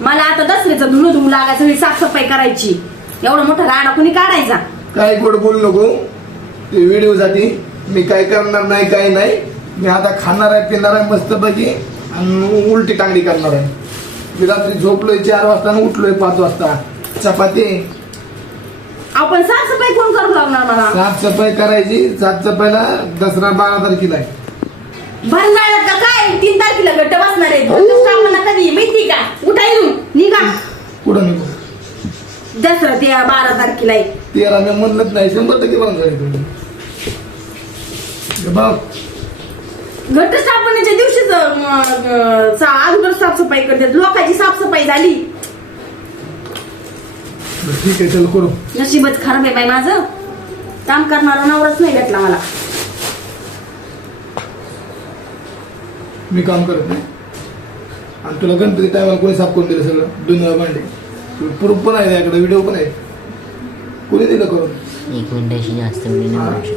मला आता दसऱ्याचं धुणं धुवून लागायचं सगळी साफसफाई करायची. एवढा मोठा राडा कोणी काढायचा? काय गोड बोलू नको. ते व्हिडिओ साठी मी काय करणार नाही काय नाही. मी आता खाणार आहे पिणार आहे मस्त पैकी आणि उलटी टांगडी करणार आहे. मी रात्री झोपलोय चार वाजता आणि उठलोय पाच वाजता. चपाती. आपण साफसफाई कोण करू लागणार मला? साफसफाई करायची. साफसफाईला दसरा बारा तारखेला आहे. भरणार का काय तारखेला गट्ट बसणार आहे मला कधी माहिती का उठा येऊन निघा कुठं नको दसरा ते बारा तारखेला आहे तेरा मी म्हणलंच नाही शंभर टक्के बंद झाली तुम्ही बघ. घट्ट स्थापनेच्या दिवशीच सा- अगोदर साफसफाई करतात. लोकांची साफसफाई झाली. बरं, ठीक आहे चल करू. नशीबच खराब आहे बाई माझं. काम करणारा नवराच नाही भेटला मला. मी काम करत नाही. आणि तुला गणपती टायमाला कोणी साफ करून दिलं सगळं? दुनिया भांडे. प्रूफ पण आहे त्याकडे व्हिडिओ पण आहे कोणी दिलं करून एक मिनिटाशी जास्त वेळ नाही. बोलू शकत.